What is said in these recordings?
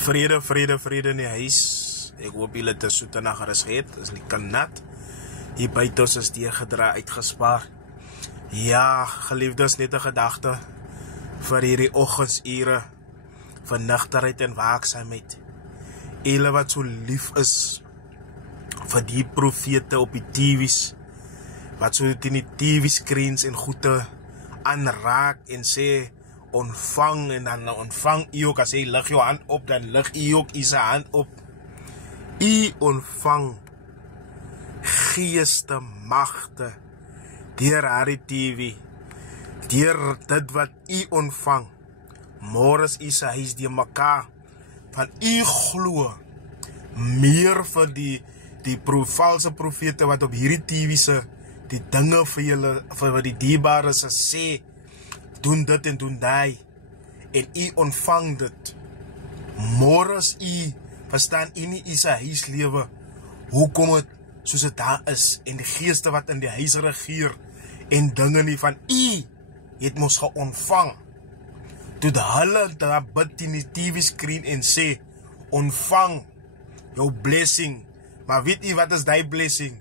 Vrede, vrede, vrede in die huis. Ek hoop julle het 'n soete nag gerus gehad. Is lekker nat. Hier buite ons is die gedra uitgespaar. Ja, geliefdes, net 'n gedagte vir hierdie oggendure van nugterheid en waaksaamheid. Julle wat so lief is vir die profete op die TV's, wat so teen die TV-screens en goede aanraak en sê ontvang, en dan ontvang u ook, as hy lig jou hand op, dan lig u ook u se hand op. U ontvang geeste magte deur haar TV, deur dit wat u ontvang. Môre is u se huis die mekaar van u glo meer vir die valse profete wat op hierdie TV se die dinge vir julle, vir die dierbare se sê, doen dit en doen daai, en u ontvang dit. Môre as u verstaan u nie u se huislewe, hoekom het soos dit daar is, en die geeste wat in die huis regeer, en dinge nie van u het mos geontvang. Toe hulle daar bid in die TV-screen en sê, ontvang jou blessing, maar weet u wat is die blessing?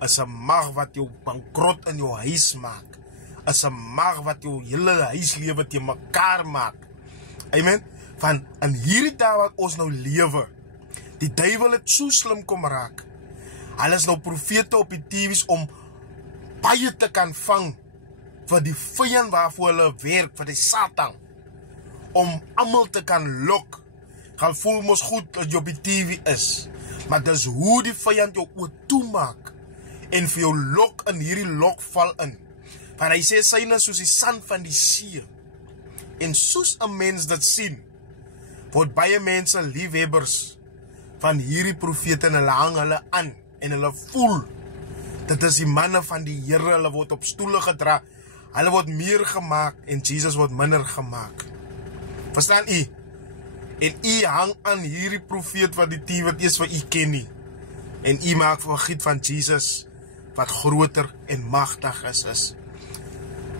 Is 'n mag wat jou bankrot in jou huis maak, is 'n mag wat jou hele huislewe te mekaar maak. Amen. Van in hierdie tyd wat ons nou lewe, die duiwel het so slim kom raak. Hulle is nou profete op die TV's om baie te kan vang vir die vyand waarvoor hulle werk, vir die Satan, om almal te kan lok. Gaan voel mos goed dat jy op die TV is, maar dis hoe die vyand jou oë toemaak en vir jou lok in hierdie lokval in. Want hy sê syne soos die sand van die see. En soos 'n mens dit sien, word baie mense liefhebbers van hierdie profete en hulle hang hulle aan en hulle voel dit is die manne van die Here, hulle word op stoele gedra, hulle word meer gemaak en Jesus word minder gemaak. Verstaan u? En u hang aan hierdie profeet wat die TV wat eers vir u ken nie. En u maak vergiet van Jesus wat groter en magtig is.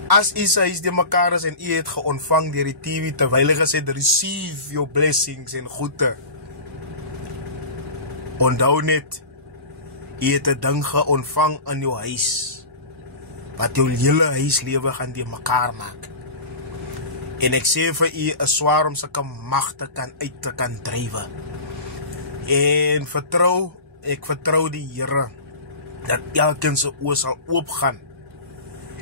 As u se huis die mekaar is en u het geontvang deur die TV, terwyl hy gesê, receive your blessings en goede. Onthou net, u het 'n ding geontvang in jou huis, wat jou hele huislewe gaan die mekaar maak. En ek sê vir u, is swaar om sulke magte uit te kan drywe. En ek vertrou die Here, dat elkeen se oë sal oopgaan.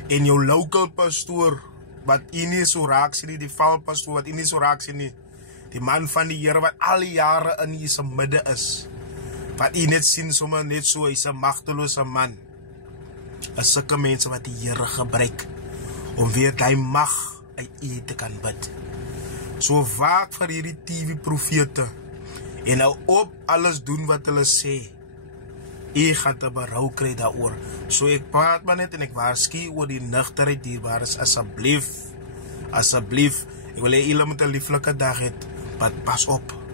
En jou local pastoor, wat u nie so raak sien nie, die valpastoor wat u nie so raak sien nie, die man van die Here wat al die jare in u se midde is, wat u net sien sommer net so, hy's 'n magtelose man, is sulke mense wat die Here gebruik, om weer die mag uit u te kan bid. So waak vir hierdie TV-profete, en nou op alles doen wat hulle sê, u gaan te berou kry daaroor. So ek praat maar net en ek waarsku oor die nugterheid dierbaar is, asseblief, ek wil hê julle moet 'n lieflike dag hê, maar pas op.